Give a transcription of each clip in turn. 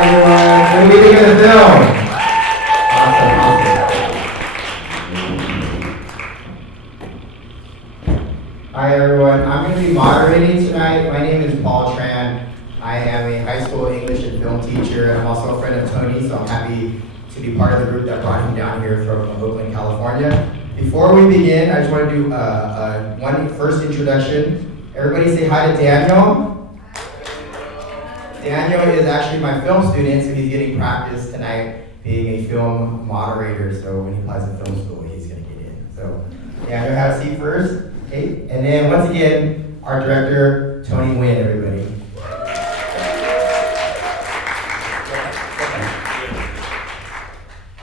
everyone. What do you think of the film? Awesome, awesome. Hi everyone, I'm going to be moderating tonight. My name is Tran. I am a high school English and film teacher, and I'm also a friend of Tony, so I'm happy to be part of the group that brought him down here from Oakland, California. Before we begin, I just want to do one first introduction. Everybody say hi to Daniel. Daniel is actually my film student, so he's getting practice tonight being a film moderator. So when he applies to film school, he's going to get in. So Daniel, have a seat first. Okay. And then once again, our director, Tony Nguyen, everybody.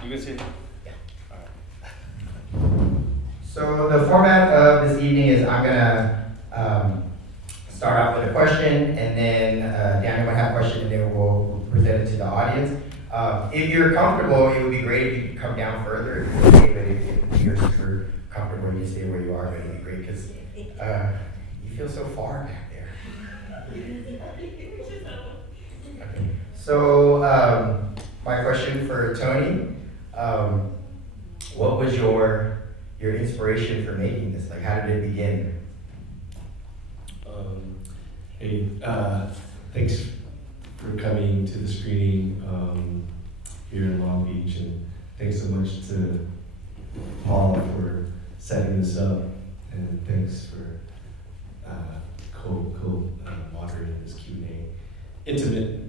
You can see it? Yeah. So the format of this evening is I'm going to start off with a question, and then Daniel will have a question, and then we'll present it to the audience. If you're comfortable, it would be great if you could come down further. But if you're super comfortable, you stay where you are, but it'd be great because you feel so far back there. Okay. So my question for Tony, what was your inspiration for making this? Like, how did it begin? Hey, thanks for coming to the screening here in Long Beach, and thanks so much to Paul for setting this up, and thanks for co-moderating this Q&A, intimate,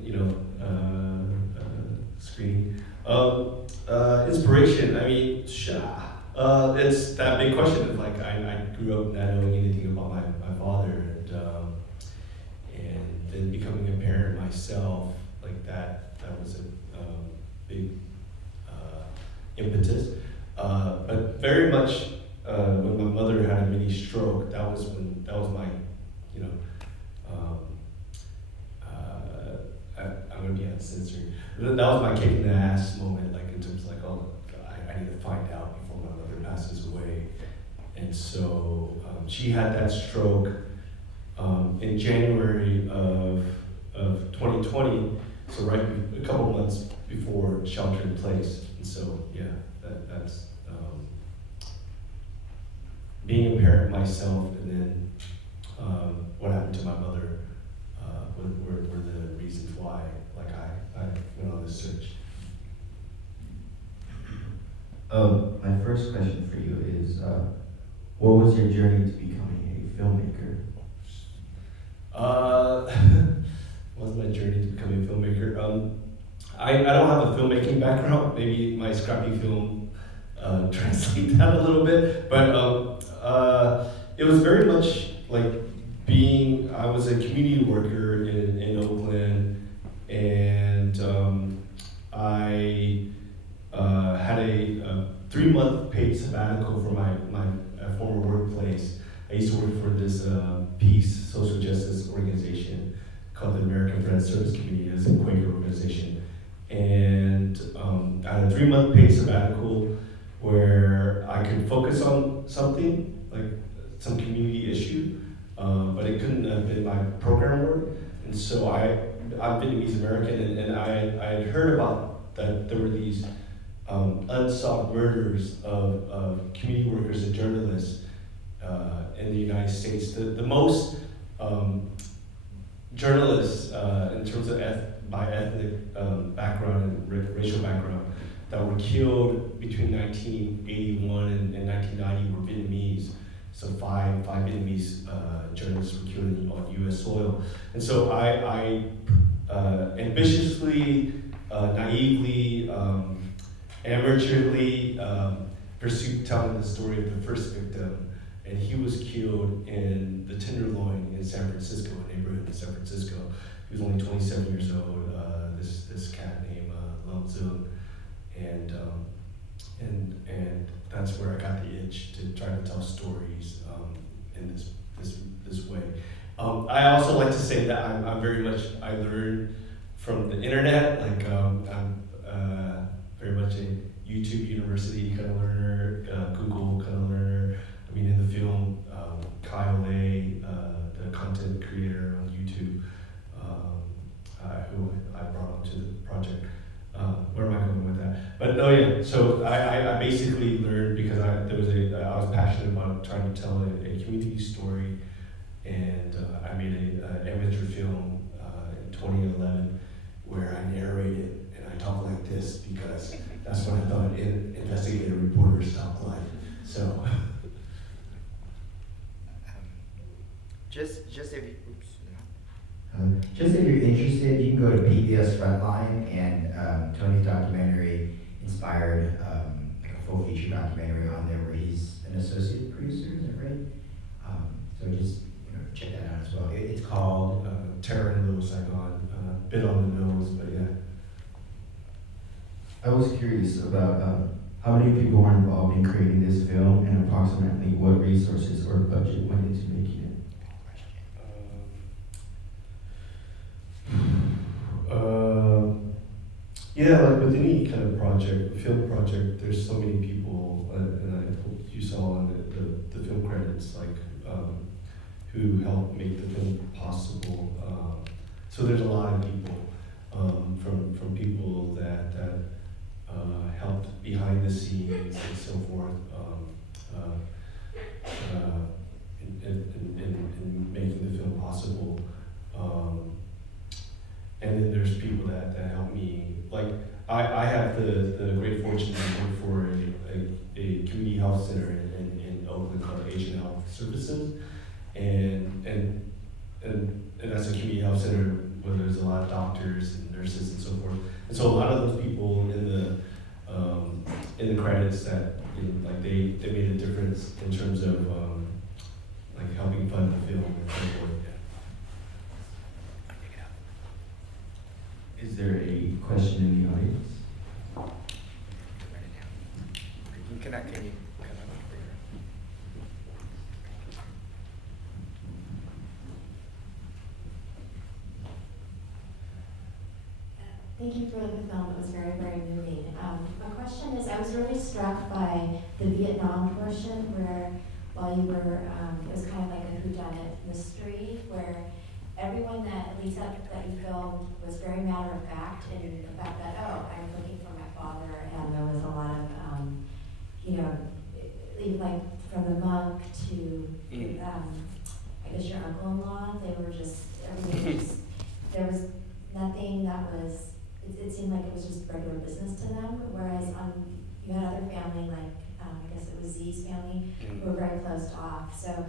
screening. Inspiration. I mean, it's that big question of like I grew up not knowing anything about my father, and then becoming a parent myself, like that was a big impetus. But very much when my mother had a mini stroke, that was my, I'm gonna be uncensored. That was my kick in the ass moment, like in terms of like, oh, I need to find out before my mother passes away. And so she had that stroke in January of 2020, so right a couple months before shelter in place. And so yeah, that's being a parent myself, and then what happened to my mother were the reasons why like I went on this search. My first question for you is, what was your journey to becoming a filmmaker? What's my journey to becoming a filmmaker? I don't have a filmmaking background. Maybe my scrappy film translate that a little bit, but it was very much like I was a community worker in Oakland, and I had a 3-month paid sabbatical from my former workplace. I used to work for this peace social justice organization called the American Friends Service Committee. It's a Quaker organization. And I had a 3-month paid sabbatical where I could focus on something, like some community issue, but it couldn't have been my program work. And so I'm Vietnamese American, and I had heard about that there were these unsolved murders of community workers and journalists in the United States. The most journalists in terms of by ethnic background and racial background that were killed between 1981 and 1990 were Vietnamese. So five Vietnamese journalists were killed on U.S. soil. And so I ambitiously, naively, amateurly pursued telling the story of the first victim. And he was killed in the Tenderloin in San Francisco, a neighborhood in San Francisco. He was only 27 years old. This cat named Lum Zung, and that's where I got the itch to try to tell stories in this way. I also like to say that I'm very much I learned from the internet. Like I'm very much a YouTube University kind of learner, Google kind of learner. I mean, in the film, Kyle, the content creator on YouTube, who I brought onto the project. But oh yeah, so I basically learned because I was passionate about trying to tell a community story, and I made an amateur film in 2011 where I narrated and I talk like this because that's what I thought investigative reporters talk like. So. Just if you, oops. Just if you're interested, you can go to PBS Frontline, and Tony's documentary inspired like a full feature documentary on there where he's an associate producer, is that right? So just check that out as well. It's called Tran, Saigon, bit on the nose, but yeah. I was curious about how many people were involved in creating this film and approximately what resources or budget went into making it. Yeah, like with any kind of project, film project, there's so many people, and I hope you saw in the film credits, like who helped make the film possible. So there's a lot of people, from people that helped behind the scenes and so forth, in making the film possible. And then there's people that help me. Like I have the great fortune to work for a community health center in Oakland called Asian Health Services, and that's a community health center where there's a lot of doctors and nurses and so forth. And so a lot of those people in the credits that like they made a difference in terms of like helping fund the film and so forth. Is there a question in the audience? Can you Thank you for the film. It was very, very moving. My question is, I was really struck by the Vietnam portion where while you were, it was kind of like a whodunit mystery where everyone that, at least that you filmed, was very matter of fact in the fact that, oh, I'm looking for my father, and there was a lot of, like from the monk to, I guess your uncle-in-law, they were just, everything was, there was nothing that was, it seemed like it was just regular business to them, whereas you had other family, like, I guess it was Z's family, who were very closed off. So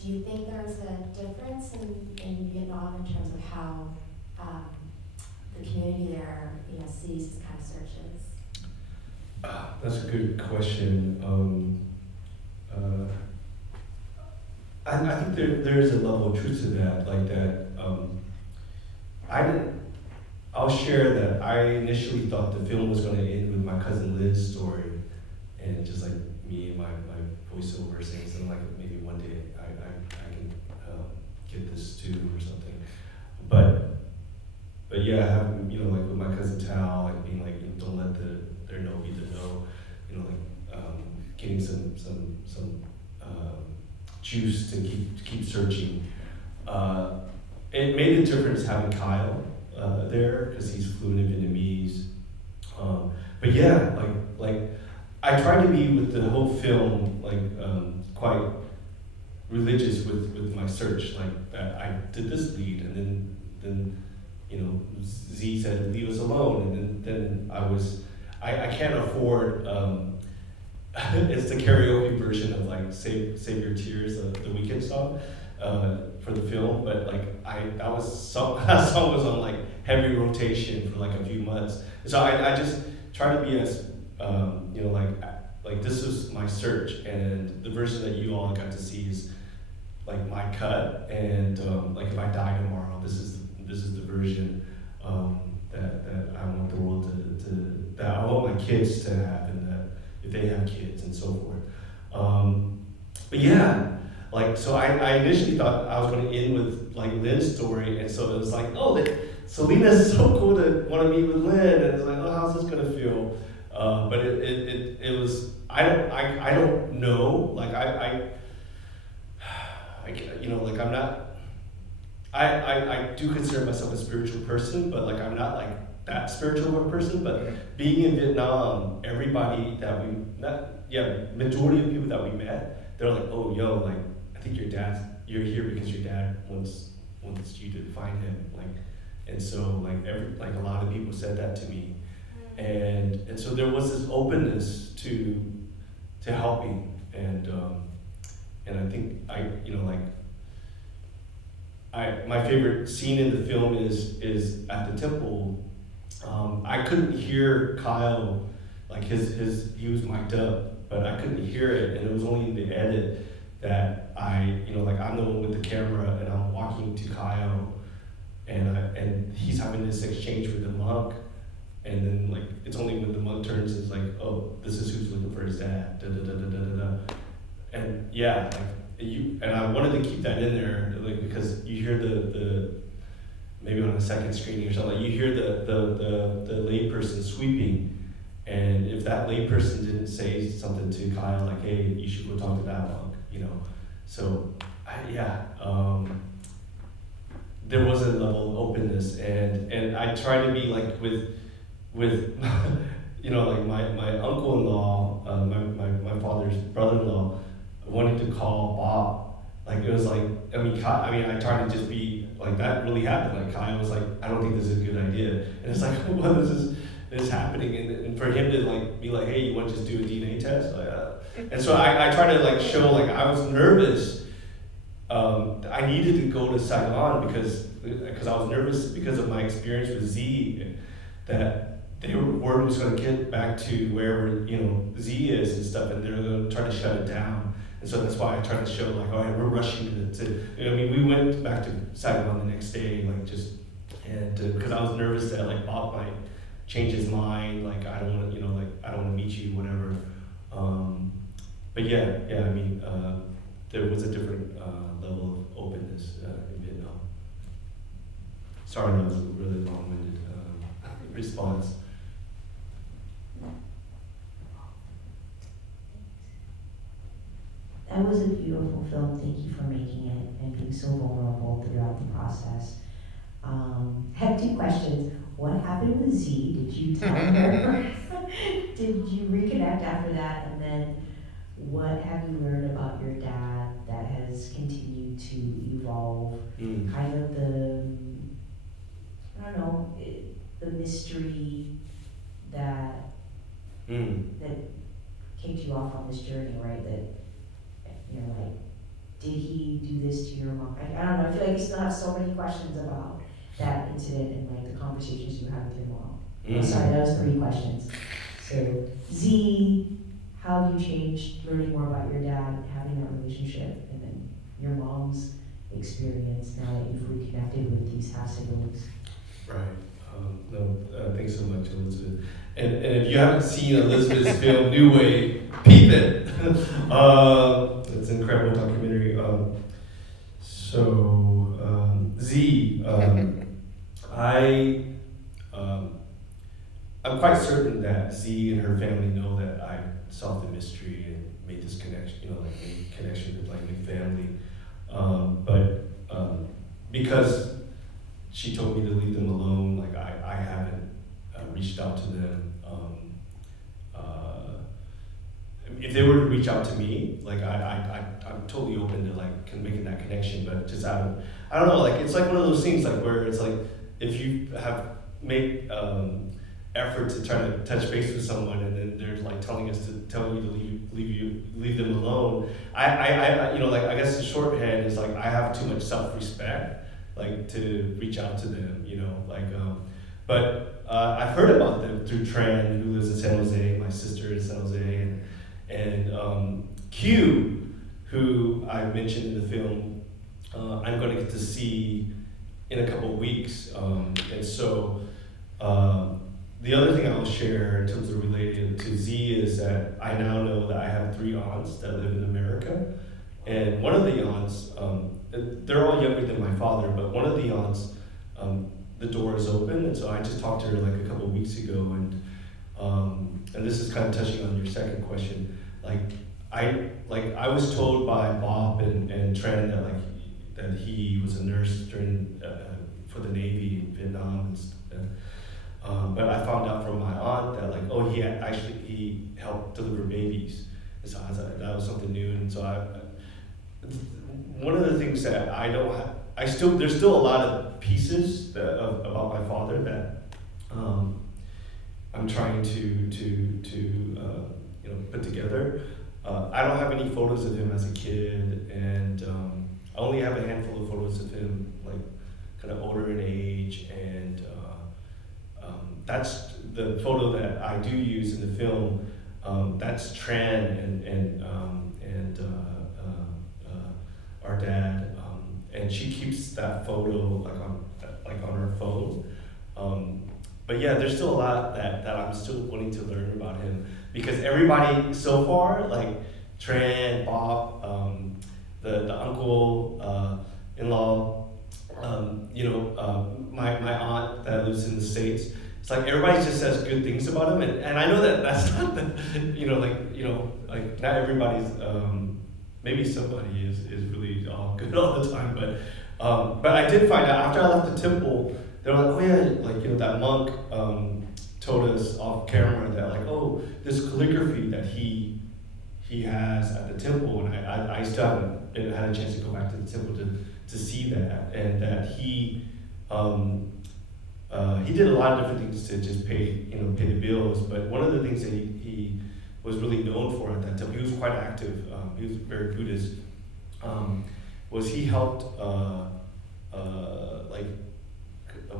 do you think there's a difference in Vietnam in terms of how the community there, sees this kind of searches? That's a good question. I think there is a level of truth to that, like that. I'll share that I initially thought the film was going to end with my cousin Lynn's story, and just like me and my voiceover saying something like maybe one day I can get this too or something. But yeah, having, like with my cousin Tal, like being like, don't let their no be the no, getting some juice to keep searching. It made a difference having Kyle there because he's fluent in Vietnamese. But yeah, like I tried to be with the whole film quite religious with my search. Like that I did this lead, and then Z said leave us alone, and then I can't afford. It's the karaoke version of like Save Your Tears, the Weekend song, for the film. But like that song was on like heavy rotation for like a few months. And so I just try to be as like this is my search, and the version that you all got to see is like my cut. And like if I die tomorrow, this is the version that I want the world to that I want my kids to have, and that if they have kids and so forth. But yeah, like so I initially thought I was going to end with like Lynn's story, and so it was like, oh, Selena's so cool to want to meet with Lynn, and it's like, oh, how's this going to feel? But it was I don't know, like I like I'm not. I do consider myself a spiritual person, but like I'm not like that spiritual of a person, but being in Vietnam, everybody that majority of people that we met, they're like, oh, yo, like, I think you're here because your dad wants you to find him, like, and so like a lot of people said that to me, and so there was this openness to helping, and I think my favorite scene in the film is at the temple. I couldn't hear Kyle, like he was mic'd up, but I couldn't hear it, and it was only in the edit that I'm the one with the camera, and I'm walking to Kyle, and he's having this exchange with the monk, and then like it's only when the monk turns, it's like, oh, this is who's looking for his dad, da da da da da da, and yeah, and I wanted to keep that in there, like, because you hear the maybe on the second screening or something, like, you hear the layperson sweeping, and if that layperson didn't say something to Kyle like, hey, you should go talk to that monk, so there was a level of openness, and I try to be like with like my uncle-in-law, my father's brother-in-law, wanted to call Bob. Like, it was like, I tried to just be like, that really happened. Like, Kai was like, I don't think this is a good idea. And it's like, well, this is happening. And for him to like be like, hey, you want to just do a DNA test? And so I try to like show, like, I was nervous. I needed to go to Saigon because I was nervous because of my experience with Z, that word was going to get back to wherever Z is and stuff, and they're going to try to shut it down. And so that's why I tried to show, like, all right, we're rushing to we went back to Saigon the next day, like, because I was nervous that like Bob might change his mind, like, I don't want to, I don't want to meet you, whatever. But there was a different level of openness in Vietnam. Sorry, that was a really long-winded response. That was a beautiful film. Thank you for making it and being so vulnerable throughout the process. I have 2 questions. What happened with Z? Did you tell her? Did you reconnect after that? And then what have you learned about your dad that has continued to evolve? Kind of the mystery that kicked you off on this journey, right? That, like, did he do this to your mom? I don't know, I feel like you still have so many questions about that incident and like the conversations you had with your mom. Sorry, that was 3 questions. So, Z, how have you changed learning more about your dad, having that relationship, and then your mom's experience now that you've reconnected with these half-siblings? Right. Thanks so much, Elizabeth. And if you haven't seen Elizabeth's film New Way, peep it. It's an incredible documentary. Z, I'm quite certain that Z and her family know that I solved the mystery and made this connection, made connection with like my family. But because she told me to leave them alone, like I haven't reached out to them. If they were to reach out to me, like I'm totally open to like making that connection, but just I don't know, like it's like one of those things like where it's like if you have made effort to try to touch base with someone and then they're like telling you to leave them alone. I guess the shorthand is like I have too much self-respect like to reach out to them, but I've heard about them through Tran, who lives in San Jose, my sister is in San Jose, and Q, who I mentioned in the film, I'm going to get to see in a couple of weeks, and so the other thing I'll share in terms of related to Z is that I now know that I have 3 aunts that live in America, and one of the aunts, they're all younger than my father, but one of the aunts, the door is open, and so I just talked to her like a couple of weeks ago, and this is kind of touching on your second question. I was told by Bob and Tran that he was a nurse during for the Navy in Vietnam, But I found out from my aunt that like, oh, he helped deliver babies, and so that was something new. And so one of the things that I don't have, there's still a lot of pieces about my father that I'm trying to put together. I don't have any photos of him as a kid, and I only have a handful of photos of him like kind of older in age, and that's the photo that I do use in the film. That's Tran and our dad, and she keeps that photo like on her phone. But yeah, there's still a lot that I'm still wanting to learn about him, because everybody so far, like Tran, Bob, the uncle, in-law, my aunt that lives in the States. It's like everybody just says good things about him, and I know that that's not the, like not everybody's, maybe somebody is really all good all the time, but I did find out after I left the temple, they were like, oh yeah, that monk told us off camera that like, oh, this calligraphy that he has at the temple, and I still haven't had a chance to go back to the temple to see that, and that he did a lot of different things to just pay the bills, but one of the things that he was really known for at that time, he was quite active, he was very Buddhist, was he helped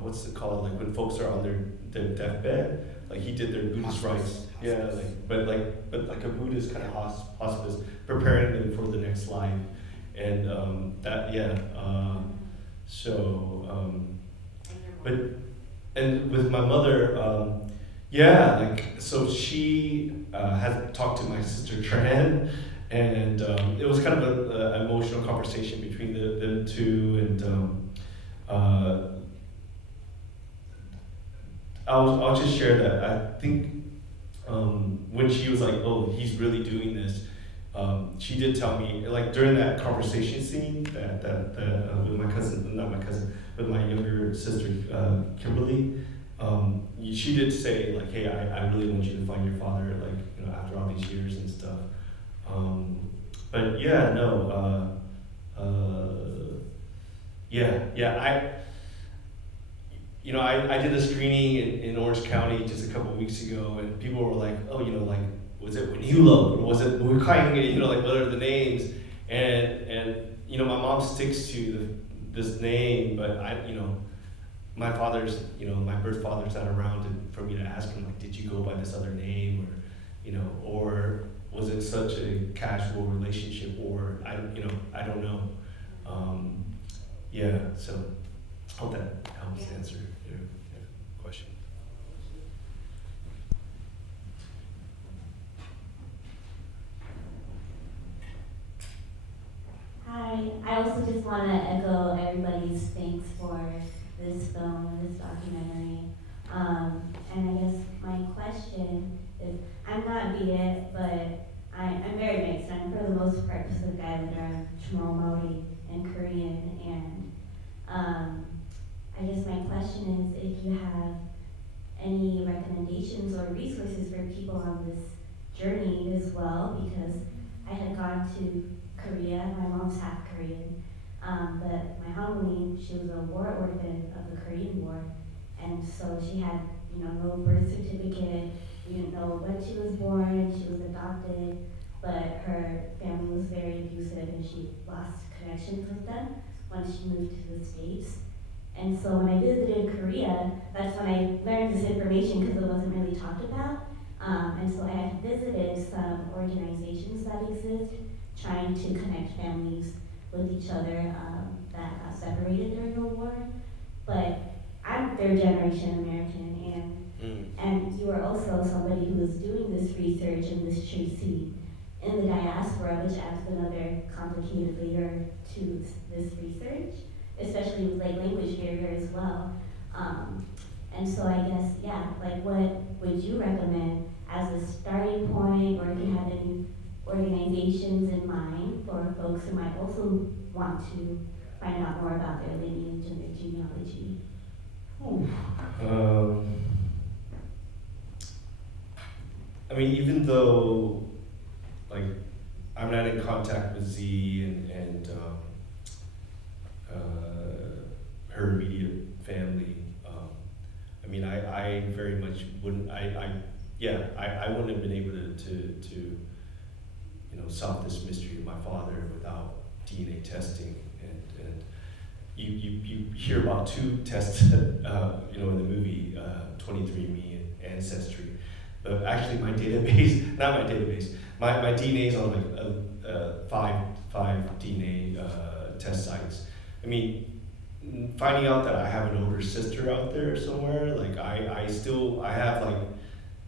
what's it called, like when folks are on their deathbed, like he did their Buddhist rites, yeah, but like a Buddhist kind of hospice, preparing them for the next life, and but and with my mother, so she had talked to my sister Tran, and it was kind of an emotional conversation between the two, and I'll just share that. I think when she was like, oh, he's really doing this, she did tell me, like during that conversation scene that with my cousin, not my cousin, but my younger sister, Kimberly, she did say like, hey, I really want you to find your father, like, after all these years and stuff. But yeah, no, I did a screening in Orange County just a couple of weeks ago, and people were like, oh, was it Wenhulo, or was it Wukai, like what are the names? And my mom sticks to this name, but my father's, my birth father's not around for me to ask him, like, did you go by this other name, or was it such a casual relationship, or I don't know. So hope that helps answer your question. Hi, I also just want to echo everybody's thanks for this film, this documentary. And I guess my question is, I'm not Viet, but I'm very mixed. I'm for the most part Pacific Islander, Chamorro Maori, and Korean. And I guess my question is if you have any recommendations or resources for people on this journey as well, because I had gone to Korea. My mom's half Korean, but my homely, she was a war orphan of the Korean War, and so she had, no birth certificate. We didn't know when she was born. She was adopted, but her family was very abusive, and she lost connections with them when she moved to the States. And so when I visited Korea, that's when I learned this information because it wasn't really talked about. And so I had visited some organizations that exist trying to connect families with each other that got separated during the war. But I'm third generation American, and you are also somebody who is doing this research and this tracing in the diaspora, which adds another complicated layer to this research, especially with like language barrier as well. And so I guess, what would you recommend as a starting point, or if you have any organizations in mind for folks who might also want to find out more about their lineage and their genealogy? I mean, even though, like, I'm not in contact with Z and her immediate family, I mean, I very much wouldn't, I wouldn't have been able to solve this mystery of my father without DNA testing. And you hear about two tests, in the movie, 23andMe and Ancestry. But actually my database, not my database, my DNA is on like five DNA test sites. I mean, finding out that I have an older sister out there somewhere, like I have like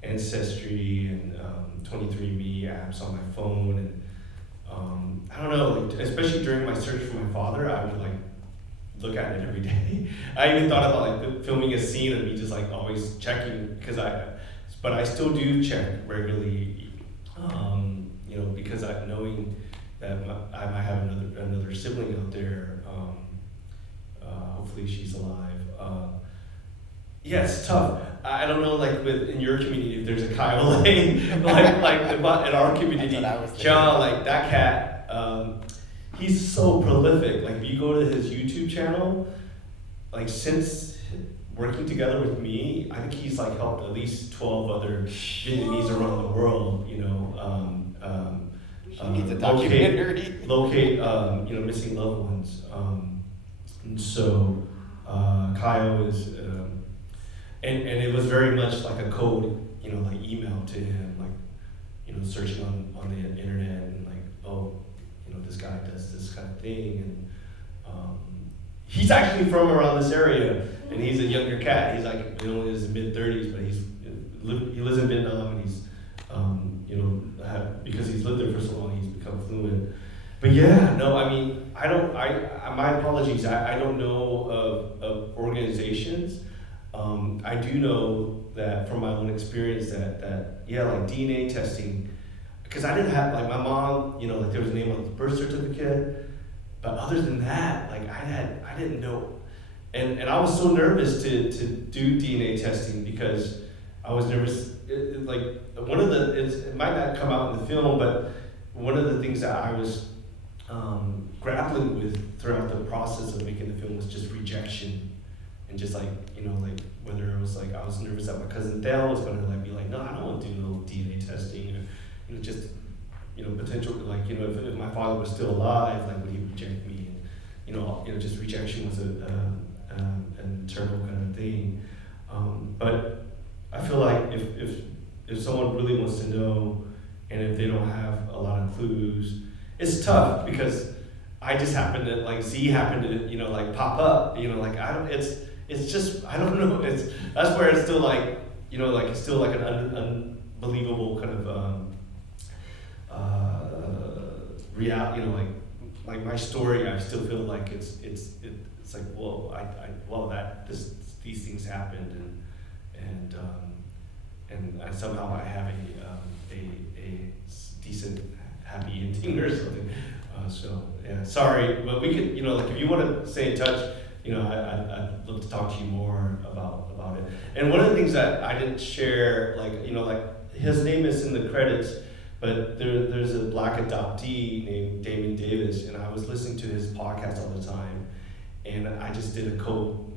Ancestry and 23andMe apps on my phone, and I don't know, like, especially during my search for my father, I would like look at it every day. I even thought about like filming a scene and me just like always checking, but I still do check regularly, because knowing that I might have another sibling out there. Hopefully she's alive. Yeah, it's tough. I don't know, like in your community, if there's a Kyle Lane, like in our community, John, like that cat, he's so prolific. Like if you go to his YouTube channel, like since working together with me, I think he's like helped at least 12 other Vietnamese around the world, Needs a documentary. locate missing loved ones. And so Kyle is, and it was very much like a code, like email to him, like, searching on the internet and like, oh, this guy does this kind of thing, and he's actually from around this area, and he's a younger cat. He's like, in his mid-30s, but he lives in Vietnam, and he's, because he's lived there for so long, he's become fluent. But yeah, no, I mean, my apologies, I don't know of organizations. I do know that from my own experience that like DNA testing, because I didn't have, like my mom, like there was a name on the birth certificate, but other than that, like I didn't know. And I was so nervous to do DNA testing because I was nervous, it might not come out in the film, but one of the things that I was grappling with throughout the process of making the film was just rejection, and just like, like whether it was like I was nervous that my cousin Dale was gonna like be like, no, I don't want to do no DNA testing, or just potential, like if my father was still alive, like would he reject me? And just rejection was a terrible kind of thing. But I feel like if someone really wants to know, and if they don't have a lot of clues, it's tough because I just happen to, like, Z happened to, like pop up, like I don't, it's just, I don't know, that's where it's still like, like it's still like an unbelievable kind of reality, like my story, I still feel like it's like, whoa, these things happened, and somehow I have a decent happy ending or something. So yeah, sorry, but we could, like if you want to stay in touch, I'd love to talk to you more about it. And one of the things that I didn't share, like his name is in the credits, but there's a Black adoptee named Damon Davis, and I was listening to his podcast all the time, and I just did a quote,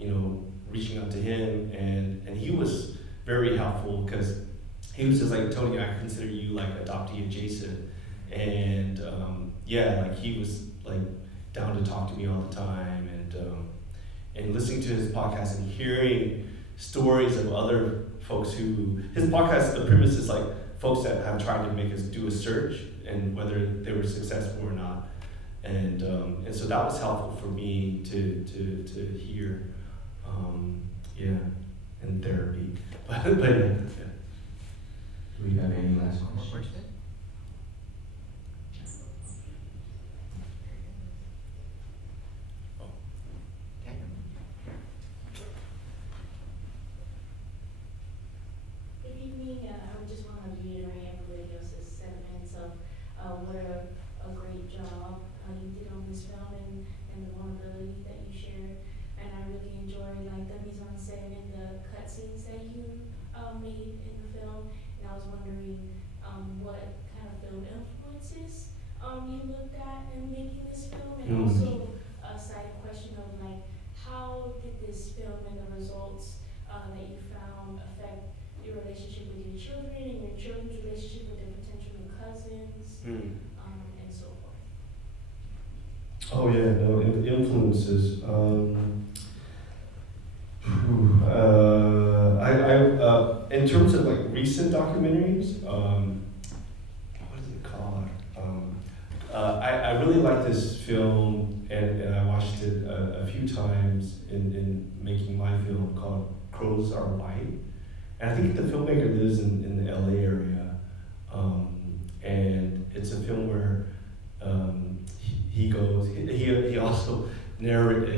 reaching out to him, and he was very helpful because he was just like, Tony, I consider you like adoptee adjacent, and like he was like down to talk to me all the time, and listening to his podcast and hearing stories of other folks who, his podcast, the premise is like folks that have tried to make us do a search and whether they were successful or not, and so that was helpful for me to hear, in therapy, but yeah. Do we have any last questions? Good evening. I would just want to reiterate everybody else's sentiments of what a great job you did on this film, and the vulnerability that you shared. And I really enjoyed like the mise-en-scène and the cutscenes that you made in the film. And I was wondering what kind of film influences you looked at in making this film, and Mm. also a side question of like, how did this film and the results that you found affect your relationship with your children and your children's relationship with their potential new cousins, and so forth. Oh yeah, no, influences. In terms of like recent documentaries, what is it called? I really like this film, and I watched it a few times in making my film called Crows Are White. And I think the filmmaker lives in the LA area, and it's a film where he goes. He also narrates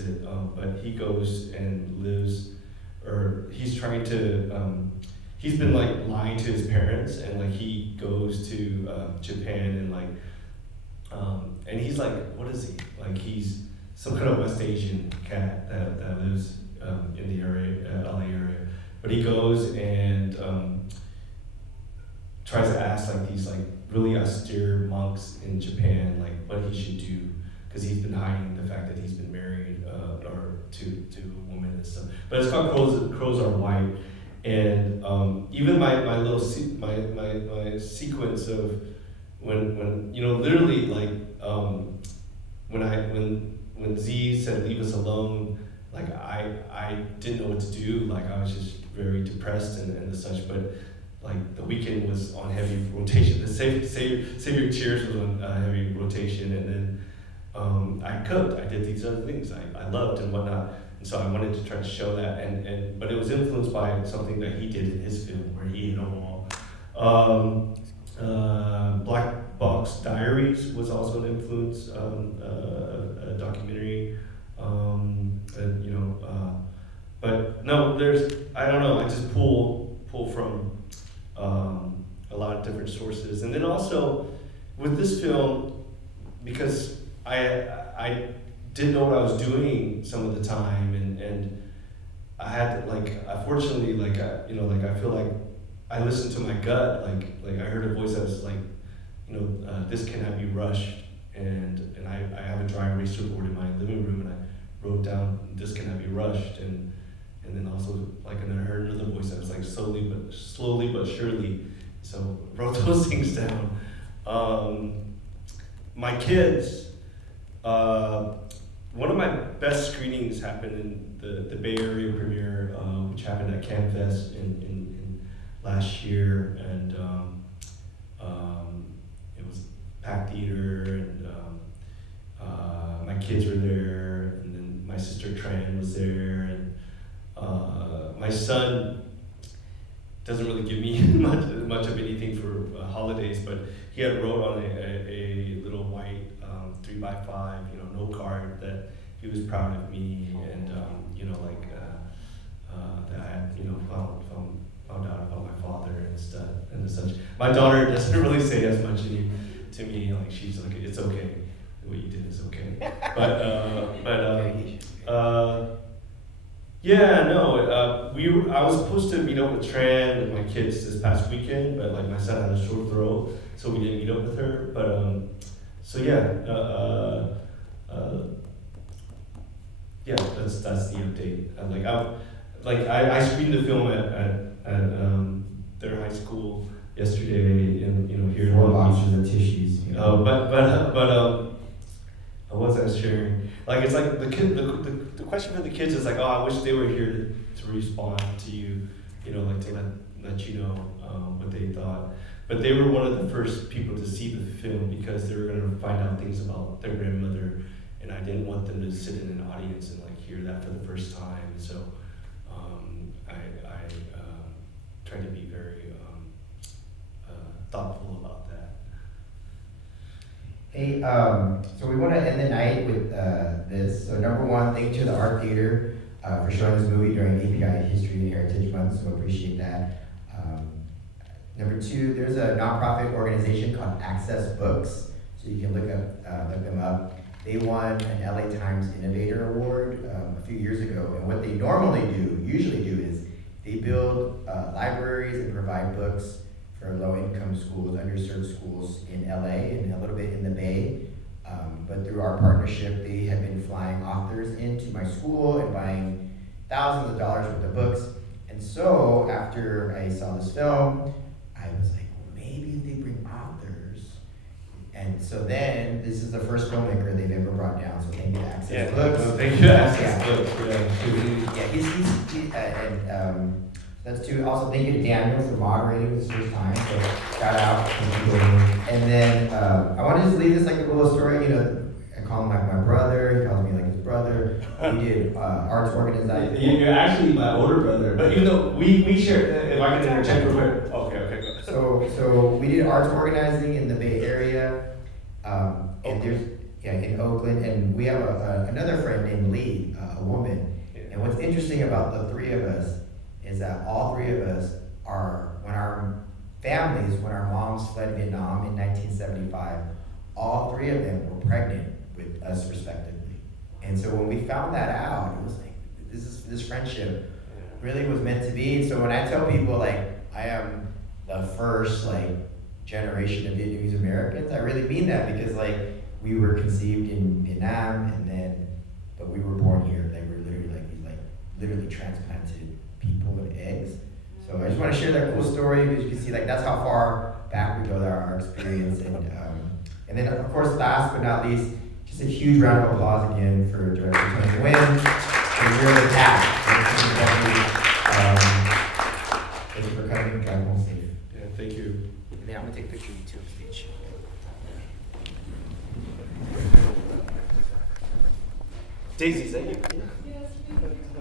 it, but he goes and lives, or he's trying to. He's been like lying to his parents, and like he goes to Japan and like, and he's like, what is he? Like he's some kind of West Asian cat that lives in the area, LA area. But he goes and tries to ask like these like really austere monks in Japan like what he should do, because he's been hiding the fact that he's been married or to a woman and stuff. But it's called Crows Are White. And even my little my sequence of when you know literally like when Z said leave us alone, like I didn't know what to do, like I was just very depressed and such. But like the weekend was on heavy rotation, the Save Your Tears was on heavy rotation, and then I cooked, I did these other things I loved and whatnot. And so I wanted to try to show that, but it was influenced by something that he did in his film where he hit a wall. Black Box Diaries was also an influence, a documentary, and, you know, but no, I don't know, I just pull from a lot of different sources. And then also with this film, because I didn't know what I was doing some of the time, and I had to, like, unfortunately, like, you know, like I feel like I listened to my gut, like I heard a voice that was like, you know, this cannot be rushed, and I have a dry erase board in my living room, and I wrote down this cannot be rushed, and then also like, and I heard another voice that was like slowly but surely, so wrote those things down. My kids. One of my best screenings happened in the Bay Area premiere, which happened at CanFest in last year, and it was packed theater, and my kids were there, and then my sister Tran was there, and my son doesn't really give me much of anything for holidays, but he had wrote on a little white 3x5, you know, note card that he was proud of me, and you know, like that I had, you know, found out about my father and stuff and such. My daughter doesn't really say as much to me, like she's like, it's okay, what you did is okay. Yeah, no, I was supposed to meet up with Tran and my kids this past weekend, but like my son had a sore throat, so we didn't meet up with her. But so yeah, yeah, that's the update. I screened the film at their high school yesterday, and you know, here in 4 Long Beach. boxes of tissues. You know? What was I sharing? Like, it's like the question for the kids is like, oh, I wish they were here to respond to you, you know, like to let you know what they thought. But they were one of the first people to see the film because they were going to find out things about their grandmother, and I didn't want them to sit in an audience and like hear that for the first time. So I tried to be very thoughtful about that. Hey, so we want to end the night with this. So number one, thank you to the Art Theater for showing this movie during API History and Heritage Month, so appreciate that. Number two, there's a nonprofit organization called Access Books, so you can look them up. They won an LA Times Innovator Award a few years ago, and what they usually do is they build libraries and provide books for low-income schools, underserved schools in LA and a little bit in the Bay. But through our partnership, they have been flying authors into my school and buying thousands of dollars worth of books. And so after I saw this film, I was like, well, maybe if they bring authors. And so then, this is the first filmmaker they've ever brought down, so thank you to Access Books. Thank you, Access Yeah. Books, That's two. Also, thank you to Daniel for moderating this first time. So shout out. And then I want to just leave this like a little story. You know, I call him like my brother. He calls me like his brother. We did arts organizing. You're actually my older brother, but even though we share, if I can interject real quick. Okay, go. So we did arts organizing in the Bay Area, and there's in Oakland, and we have another friend named Lee, a woman. And what's interesting about the three of us is that all three of us are, when our moms fled Vietnam in 1975, all three of them were pregnant with us respectively. And so when we found that out, it was like, this friendship really was meant to be. And so when I tell people like, I am the first like generation of Vietnamese Americans, I really mean that, because like we were conceived in Vietnam, but we were born here. Like we're literally transplanted people with eggs. So I just want to share that cool story, because you can see like that's how far back we go with our experience. And then of course, last but not least, just a huge round of applause again for Director Tran Nguyen and your attack. Thank you for coming. Drive home safe. Yeah, thank you. And then I'm gonna take a picture of you too on stage. Daisy, is that you?